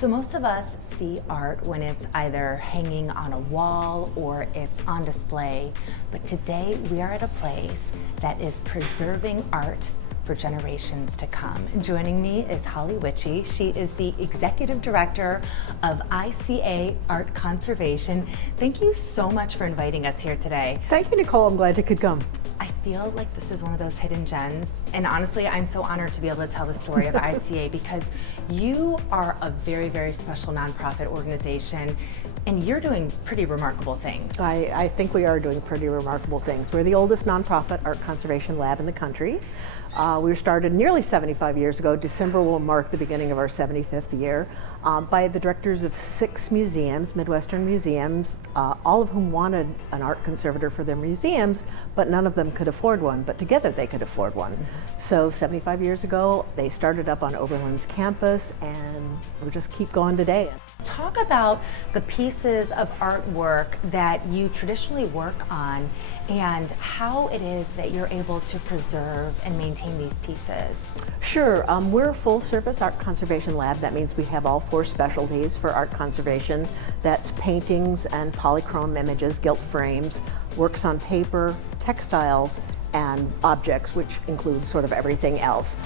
So most of us see art when it's either hanging on a wall or it's on display, but today we are at a place that is preserving art for generations to come. Joining me is Holly Witchey. She is the Executive Director of ICA Art Conservation. Thank you so much for inviting us here today. Thank you, Nicole. I'm glad you could come. I feel like this is one of those hidden gems, and honestly, I'm so honored to be able to tell the story of ICA because you are a very, very special nonprofit organization, and you're doing pretty remarkable things. I think we are doing pretty remarkable things. We're the oldest nonprofit art conservation lab in the country. We were started nearly 75 years ago. December will mark the beginning of our 75th year by the directors of 6 museums, Midwestern museums, all of whom wanted an art conservator for their museums, but none of them could afford one, but together they could afford one. So 75 years ago, they started up on Oberlin's campus, and we just keep going today. Talk about the pieces of artwork that you traditionally work on and how it is that you're able to preserve and maintain these pieces. Sure, we're a full-service art conservation lab. That means we have all 4 specialties for art conservation. That's paintings and polychrome images, gilt frames, works on paper, textiles, and objects, which includes sort of everything else.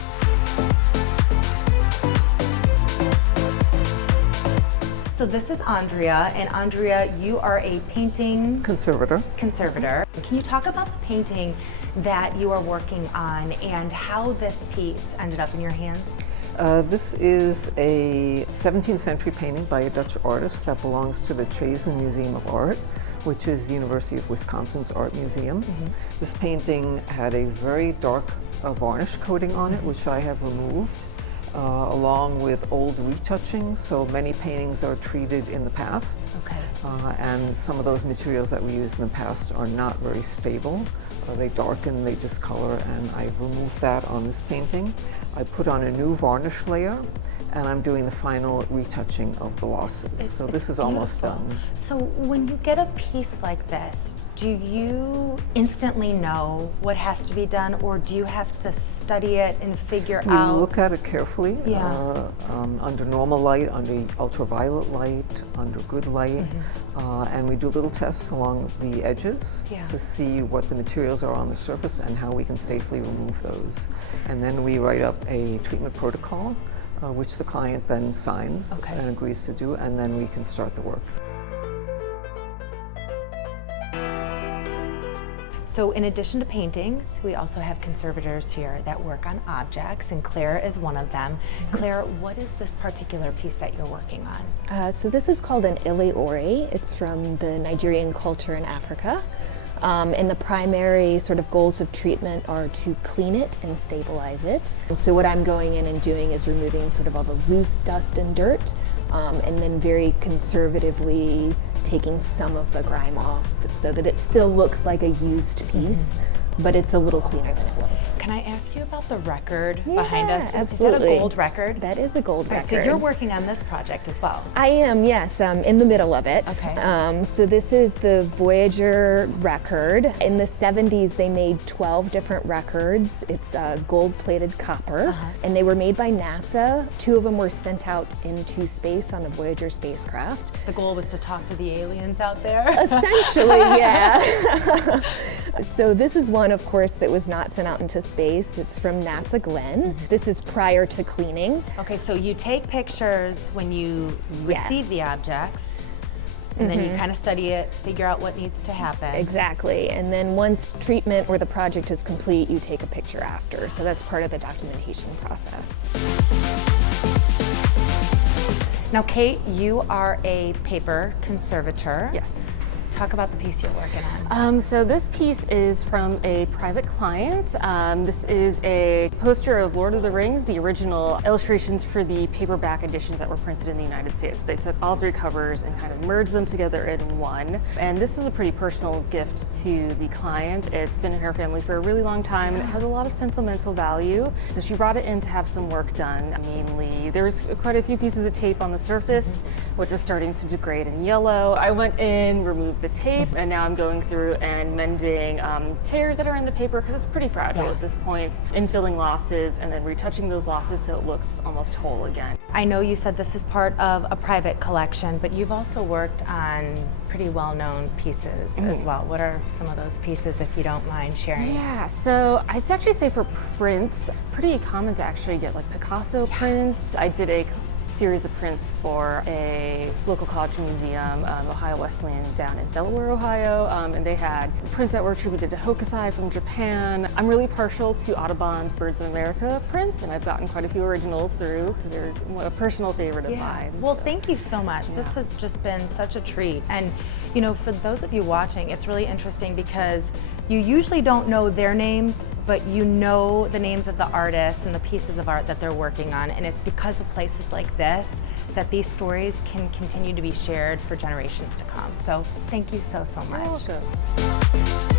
So this is Andrea, and Andrea, you are a painting conservator. Can you talk about the painting that you are working on and how this piece ended up in your hands? This is a 17th century painting by a Dutch artist that belongs to the Chazen Museum of Art, which is the University of Wisconsin's art museum. This painting had a very dark varnish coating on it, which I have removed. Along with old retouching, so many paintings are treated in the past. Okay. And some of those materials that we used in the past are not very stable. They darken, they discolor, and I've removed that on this painting. I put on a new varnish layer, and I'm doing the final retouching of the losses. So this is almost done. So when you get a piece like this, do you instantly know what has to be done, or do you have to study it and figure out? We look at it carefully, Yeah. Under normal light, under ultraviolet light, under good light, and we do little tests along the edges to see what the materials are on the surface and how we can safely remove those. And then we write up a treatment protocol, which the client then signs and agrees to do, and then we can start the work. So in addition to paintings, we also have conservators here that work on objects, and Claire is one of them. Claire, what is this particular piece that you're working on? So this is called an ile ore. It's from the Nigerian culture in Africa. And the primary sort of goals of treatment are to clean it and stabilize it. So what I'm going in and doing is removing sort of all the loose dust and dirt, and then very conservatively taking some of the grime off so that it still looks like a used piece, but it's a little cleaner than it was. Can I ask you about the record behind us? Absolutely. Is that a gold record? That is a gold record. So you're working on this project as well? I am, yes, in the middle of it. Okay. So this is the Voyager record. In the 70s, they made 12 different records. It's gold-plated copper, and they were made by NASA. 2 of them were sent out into space on a Voyager spacecraft. The goal was to talk to the aliens out there? Essentially, yeah. So this is one, of course, that was not sent out into space. It's from NASA Glenn. This is prior to cleaning. Okay, so you take pictures when you receive the objects, and then you kind of study it, figure out what needs to happen. Exactly, and then once treatment or the project is complete, you take a picture after. So that's part of the documentation process. Now, Kate, you are a paper conservator. Yes. Talk about the piece you're working on. So this piece is from a private client. This is a poster of Lord of the Rings, the original illustrations for the paperback editions that were printed in the United States. They took all 3 covers and kind of merged them together in one. And this is a pretty personal gift to the client. It's been in her family for a really long time, and it has a lot of sentimental value. So she brought it in to have some work done. Mainly, there was quite a few pieces of tape on the surface, which was starting to degrade and yellow. I went in, removed the tape, and now I'm going through and mending tears that are in the paper because it's pretty fragile at this point, infilling losses, and then retouching those losses so it looks almost whole again. I know you said this is part of a private collection, but you've also worked on pretty well-known pieces as well. What are some of those pieces, if you don't mind sharing? Yeah, so I'd actually say for prints, it's pretty common to actually get like Picasso prints. I did a series of prints for a local college museum, Ohio Wesleyan down in Delaware, Ohio, and they had prints that were attributed to Hokusai from Japan. I'm really partial to Audubon's Birds of America prints, and I've gotten quite a few originals through because they're a personal favorite of mine. Well, thank you so much. This has just been such a treat. And you know, for those of you watching, it's really interesting because you usually don't know their names, but you know the names of the artists and the pieces of art that they're working on. And it's because of places like this that these stories can continue to be shared for generations to come. So thank you so much. You're welcome.